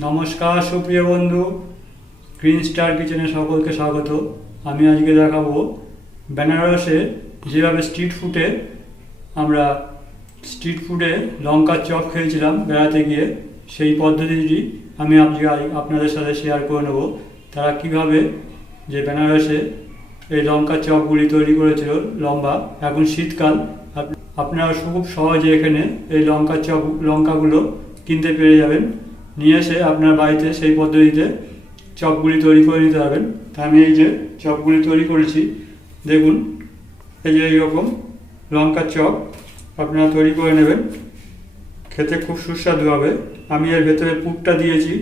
নমস্কার, সুপ্রিয় বন্ধু। গ্রিন স্টার কিচেনে সকলকে স্বাগত। আমি আজকে দেখাবো বেনারসে যেভাবে স্ট্রিট ফুডে আমরা স্ট্রিট ফুডে লঙ্কার চপ খেয়েছিলাম বেড়াতে গিয়ে, সেই পদ্ধতিটি আমি আজকে আজ- আপনাদের সাথে শেয়ার করে নেব। তারা কীভাবে যে বেনারসে এই লঙ্কার চপগুলি তৈরি করেছিল লম্বা, এখন শীতকাল, আপ- আপনারা খুব সহজে এখানে এই লঙ্কার চপ, লঙ্কাগুলো কিনতে পেরে যাবেন। নিয়ে এসে আপনার বাড়িতে সেই পদ্ধতিতে চপগুলি তৈরি করে নিতে পারবেন। তা আমি এই যে চপগুলি তৈরি করেছি, দেখুন, এই যে এইরকম লঙ্কার চপ আপনারা তৈরি করে নেবেন। খেতে খুব সুস্বাদু হবে। আমি এর ভেতরে পুরটা দিয়েছি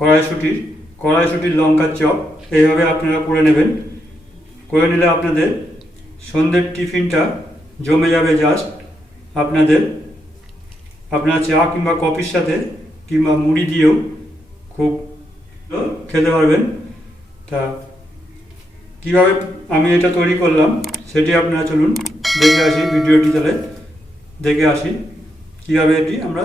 কড়াইশুটির। কড়াইশুটির লঙ্কার চপ, এইভাবে আপনারা করে নেবেন। করে নিলে আপনাদের সন্ধ্যের টিফিনটা জমে যাবে জাস্ট আপনাদের, আপনার চা কিংবা কফির সাথে কিংবা মুড়ি দিয়েও খুব খেতে পারবেন। তা কীভাবে আমি এটা তৈরি করলাম সেটি আপনারা চলুন দেখে আসি ভিডিওটি তাহলে। দেখে আসি কীভাবে এটি আমরা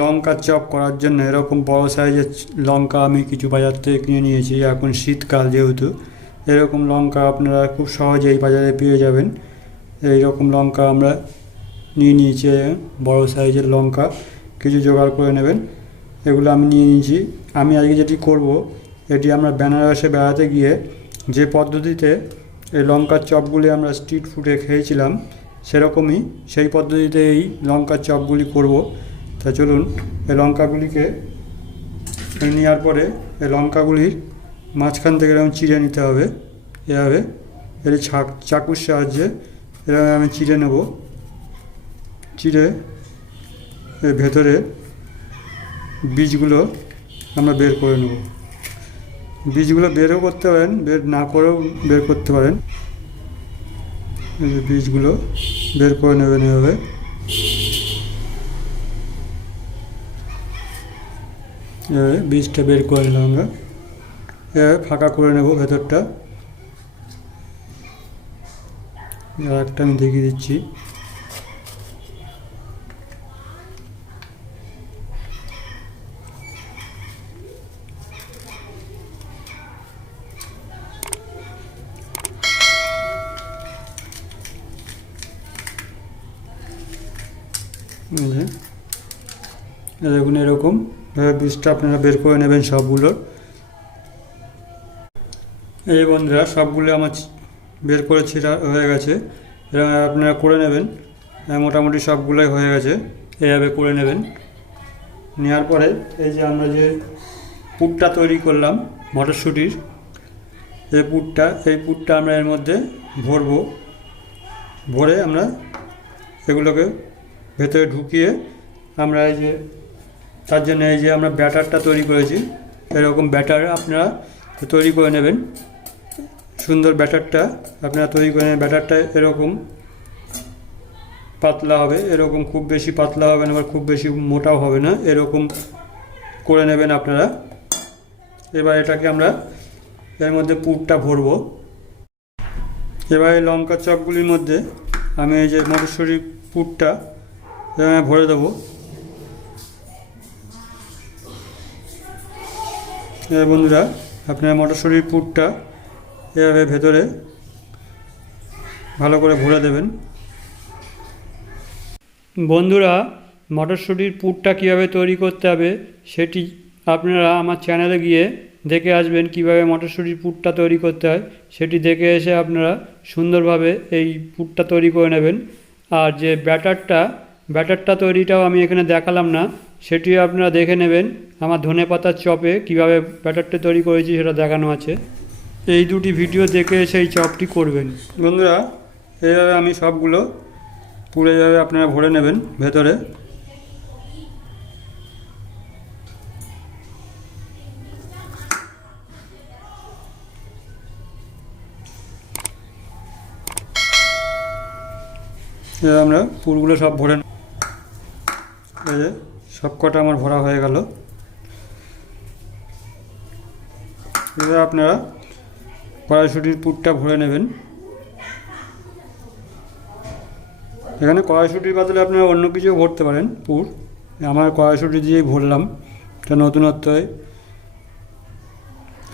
লঙ্কা চপ করার জন্য এরকম বড় সাইজের লঙ্কা আমি কিছু বাজার থেকে কিনে নিয়েছি, এখন শীতকাল যেহেতু। এরকম লঙ্কা আপনারা খুব সহজেই বাজারে পেয়ে যাবেন। এই রকম লঙ্কা আমরা নিয়ে নিয়েছি, বড় সাইজের লঙ্কা। কিছু জোগাড় করে নেবেন। এগুলো আমি নিয়ে নিয়েছি। আমি আজকে যেটি করব, এটি আমরা বেনারসে বেড়াতে গিয়ে যে পদ্ধতিতে এই লঙ্কার চপগুলি আমরা স্ট্রিট ফুডে খেয়েছিলাম, সেরকমই সেই পদ্ধতিতে এই লঙ্কার চপগুলি করব। তা চলুন, এই লঙ্কাগুলিকে নেওয়ার পরে এই লঙ্কাগুলির মাঝখান থেকে এরকম চিড়ে নিতে হবে। এভাবে এটি চাকুর সাহায্যে এরকম আমি চিড়ে নেব। চিড়ে এর ভেতরে বীজগুলো আমরা বের করে নেব। বীজগুলো বেরও করতে পারেন, বের না করেও বের করতে পারেন। বীজগুলো বের করে নেবেন এভাবে। এভাবে বীজটা বের করে নিলাম আমরা। এভাবে ফাঁকা করে নেব ভেতরটা। আর একটা আমি দেখিয়ে দিচ্ছি। দেখুন, এরকম। বীজটা আপনারা বের করে নেবেন সবগুলোর। এই যে বন্ধুরা, সবগুলো আমার বের করে ছিটা হয়ে গেছে। এরকম আপনারা করে নেবেন। মোটামুটি সবগুলোই হয়ে গেছে। এইভাবে করে নেবেন। নেওয়ার পরে এই যে আমরা যে পুরটা তৈরি করলাম মটরশুঁটির, এই পুরটা এই পুরটা আমরা এর মধ্যে ভরবো। ভরে আমরা এগুলোকে ভেতরে ঢুকিয়ে আমরা এই যে, তার জন্য এই যে আমরা ব্যাটারটা তৈরি করেছি, এরকম ব্যাটার আপনারা তৈরি করে নেবেন। সুন্দর ব্যাটারটা আপনারা তৈরি করে নেবেন। ব্যাটারটা এরকম পাতলা হবে, এরকম খুব বেশি পাতলা হবে না আবার খুব বেশি মোটাও হবে না, এরকম করে নেবেন আপনারা। এবার এটাকে আমরা এর মধ্যে পুরটা ভরবো। এবার এই লঙ্কা চপগুলির মধ্যে আমি এই যে মটরশুঁটি পুরটা এভাবে ভরে দেবো বন্ধুরা আপনার মটরশুঁটির পুরটা এভাবে ভেতরে ভালো করে ভরে দেবেন বন্ধুরা মটরশুঁটির পুরটা কীভাবে তৈরি করতে হবে সেটি আপনারা আমার চ্যানেলে গিয়ে দেখে আসবেন কীভাবে মটরশুঁটির পুরটা তৈরি করতে হয়। সেটি দেখে এসে আপনারা সুন্দরভাবে এই পুরটা তৈরি করে নেবেন। আর যে ব্যাটারটা ব্যাটারটা তৈরিটাও আমি এখানে দেখালাম না। সেটি আপনারা দেখে নেবেন আমার ধনে পাতার চপে কীভাবে ব্যাটারটা তৈরি করেছি সেটা দেখানো আছে। এই দুটি ভিডিও দেখে সেই চপটি করবেন। বন্ধুরা, এইভাবে আমি সবগুলো পুরো এইভাবে আপনারা ভরে নেবেন ভেতরে। আমরা পুরগুলো সব ভরে সব কটা আমার ভরা হয়ে গেল। এবার আপনারা কড়াইশুটির পুরটা ভরে নেবেন। এখানে কড়াইশুটির বদলে আপনারা অন্য কিছু ভরতে পারেন, পুর। আমার কড়াইশুটি দিয়েই ভরলাম, এটা নতুনত্ব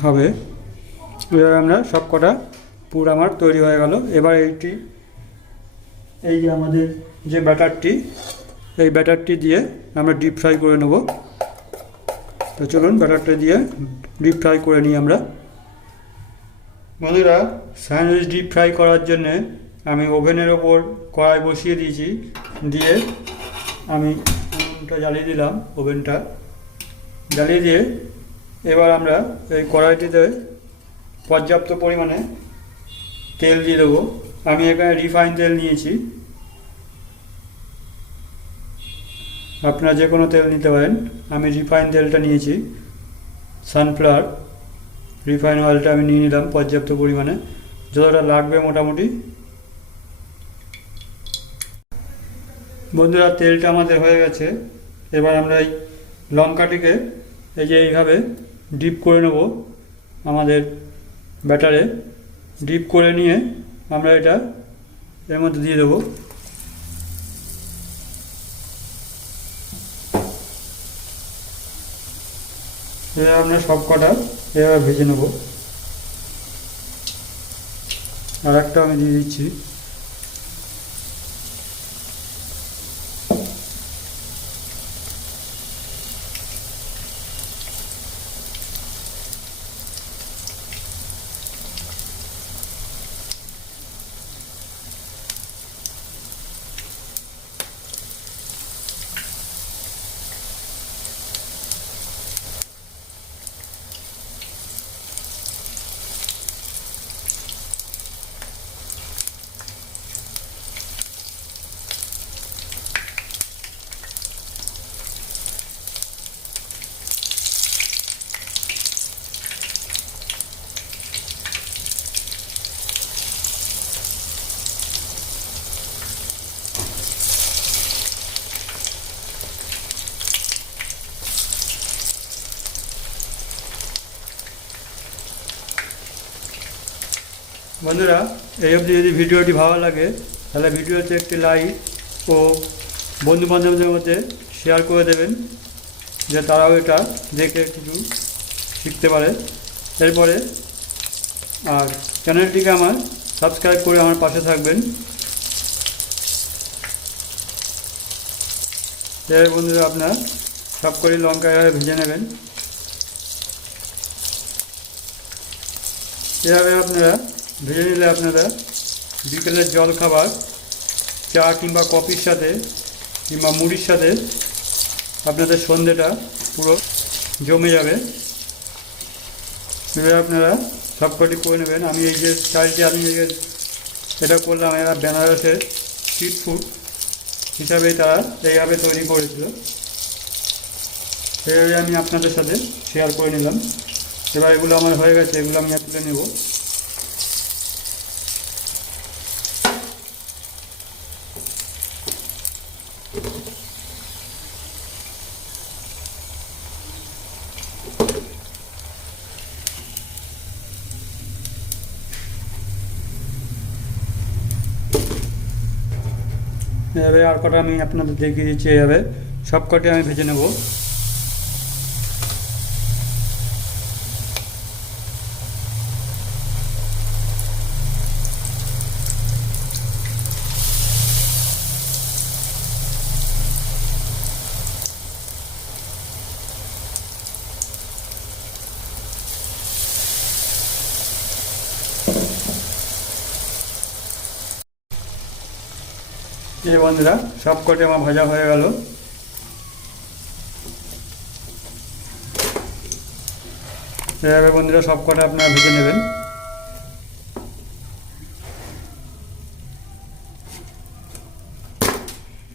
হবে। এভাবে আমরা সব কটা পুর আমার তৈরি হয়ে গেল। এবার এইটি, এই যে আমাদের যে ব্যাটারটি এই ব্যাটারটি দিয়ে আমরা ডিপ ফ্রাই করে নেব। তো চলুন ব্যাটারটা দিয়ে ডিপ ফ্রাই করে নিই আমরা। বন্ধুরা স্যান্ডউইচ ডিপ ফ্রাই করার জন্যে আমি ওভেনের ওপর কড়াই বসিয়ে দিয়েছি। দিয়ে আমি উনুনটা জ্বালিয়ে দিলাম, ওভেনটা। জ্বালিয়ে দিয়ে এবার আমরা এই কড়াইটিতে পর্যাপ্ত পরিমাণে তেল দিয়ে দেবো। আমি এখানে রিফাইন তেল নিয়েছি। আপনারা যে কোনো তেল নিতে পারেন। আমি রিফাইন তেলটা নিয়েছি। সানফ্লাওয়ার, রিফাইন অয়েলটা আমি নিয়ে নিলাম পর্যাপ্ত পরিমাণে। যতটা লাগবে মোটামুটি। বন্ধুরা, তেলটা আমাদের হয়ে গেছে। এবার আমরা এই লঙ্কাটিকে এই যে এইভাবে ডিপ করে নেব আমাদের ব্যাটারে। ডিপ করে নিয়ে আমরা এটা এর মধ্যে দিয়ে দেবো। এবার আমরা সব কটা এভাবে ভেজে নেব। আর একটা আমি দিয়ে দিচ্ছি। বন্ধুরা, এই অবধি যদি ভিডিওটি ভালো লাগে, তাহলে ভিডিওতে একটি লাইক ও বন্ধু বান্ধবদের মধ্যে শেয়ার করে দেবেন, যে তারাও এটা দেখে কিছু শিখতে পারে। এরপরে, আর চ্যানেলটিকে আমার সাবস্ক্রাইব করে আমার পাশে থাকবেন। এবার বন্ধুরা, আপনার সব করে লঙ্কা এভাবে ভেজে নেবেন। এভাবে আপনারা ভেজে নিলে আপনারা বিকেলের জল খাবার চা কিংবা কফির সাথে কিংবা মুড়ির সাথে আপনাদের সন্ধেটা পুরো জমে যাবে। এবার আপনারা সবকটি করে নেবেন। আমি এই যে চালটি, আমি এটা করলাম এরা বেনারসের স্ট্রিট ফুড হিসাবে তারা এইভাবে তৈরি করেছিল। সেইভাবে আমি আপনাদের সাথে শেয়ার করে নিলাম। এবার এগুলো আমার হয়ে গেছে, এগুলো আমি তুলে নেব। এভাবে আর কটা আমি আপনাদের দেখিয়ে দিচ্ছি এভাবে। সব কটি আমি ভেজে নেব। এই বন্ধুরা, সব কটি আমার ভাজা হয়ে গেল। এভাবে বন্ধুরা সব কটা আপনারা ভেজে নেবেন।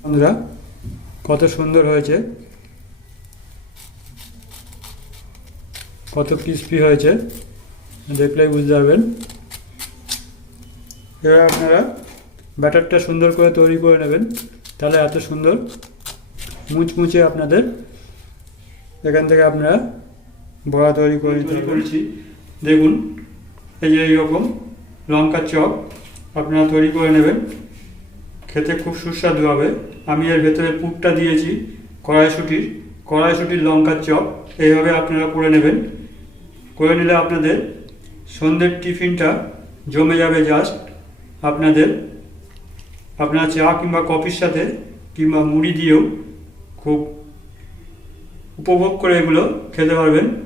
বন্ধুরা, কত সুন্দর হয়েছে। কত ক্রিস্পি হয়েছে। দেখলেই বুঝতে পারবেন। এবার আপনারা ব্যাটারটা সুন্দর করে তৈরি করে নেবেন। তাহলে এত সুন্দর। মুচমুচে আপনাদের এখান থেকে আপনারা বড়া তৈরি করে করেছি। দেখুন, এই যে এইরকম লঙ্কার চপ আপনারা তৈরি করে নেবেন। খেতে খুব সুস্বাদু হবে। আমি এর ভেতরে পুরটা দিয়েছি কড়াইশুটির। কড়াইশুটির লঙ্কার চপ, এইভাবে আপনারা করে নেবেন। করে নিলে আপনাদের সন্ধ্যের টিফিনটা জমে যাবে জাস্ট আপনাদের আপনার চা কিংবা কফির সাথে কিংবা মুড়ি দিয়েও খুব উপভোগ করে এগুলো খেতে পারবেন।